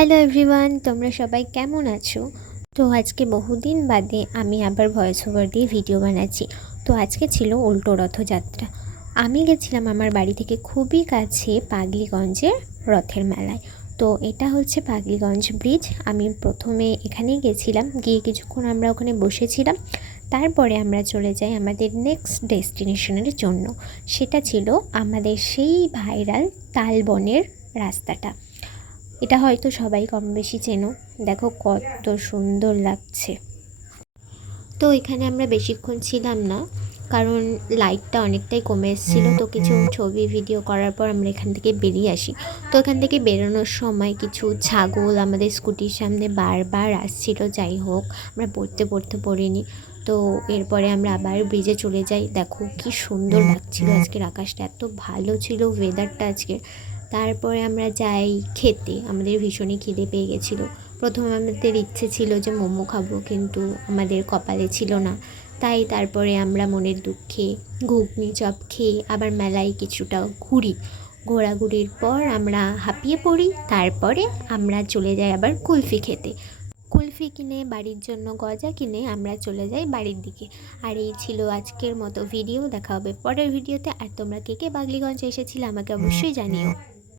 Hello everyone, তোমরা সবাই কেমন আছো? তো আজকে বহুদিন বাদে আমি আবার ভয়েস ওভার দিয়ে ভিডিও বানাচ্ছি। তো আজকে ছিল উল্টো রথযাত্রা। আমি গেছিলাম আমার বাড়ি থেকে খুবই কাছে পাগলিগঞ্জের রথের মেলায়। তো এটা হচ্ছে পাগলিগঞ্জ ব্রিজ। আমি প্রথমে এখানেই গেছিলাম, গিয়ে কিছুক্ষণ আমরা ওখানে বসেছিলাম। তারপরে আমরা চলে যাই আমাদের নেক্সট ডেস্টিনেশনের জন্য। সেটা ছিল আমাদের সেই ভাইরাল তালবনের রাস্তাটা। এটা হয়তো সবাই কম বেশি চেনো। দেখো কত সুন্দর লাগছে। তো এখানে আমরা বেশিক্ষণ ছিলাম না, কারণ লাইটটা অনেকটাই কমে এসেছিলো। তো কিছু ছবি ভিডিও করার পর আমরা এখান থেকে বেরিয়ে আসি। তো এখান থেকে বেরোনোর সময় কিছু ছাগল আমাদের স্কুটির সামনে বারবার আসছিল। যাই হোক, আমরা পড়তে পড়িনি। তো এরপরে আমরা আবার ব্রিজে চলে যাই। দেখো কি সুন্দর লাগছিল, আজকের আকাশটা এত ভালো ছিল, ওয়েদারটা আজকে। তারপরে আমরা যাই খেতে, আমাদের ভীষণই খিদে পেয়ে গেছিলো। প্রথমে আমাদের ইচ্ছে ছিল যে মোমো খাবো, কিন্তু আমাদের কপালে ছিল না। তাই তারপরে আমরা মনের দুঃখে ঘুগনি চপ খেয়ে আবার মেলায় কিছুটা ঘোরাঘুরির পর আমরা হাঁপিয়ে পড়ি। তারপরে আমরা চলে যাই আবার কুলফি খেতে। কুলফি কিনে, বাড়ির জন্য গজা কিনে আমরা চলে যাই বাড়ির দিকে। আর এই ছিল আজকের মতো ভিডিও। দেখা হবে পরের ভিডিওতে। আর তোমরা কে কে বাগলিগঞ্জে এসেছিলে আমাকে অবশ্যই জানিও।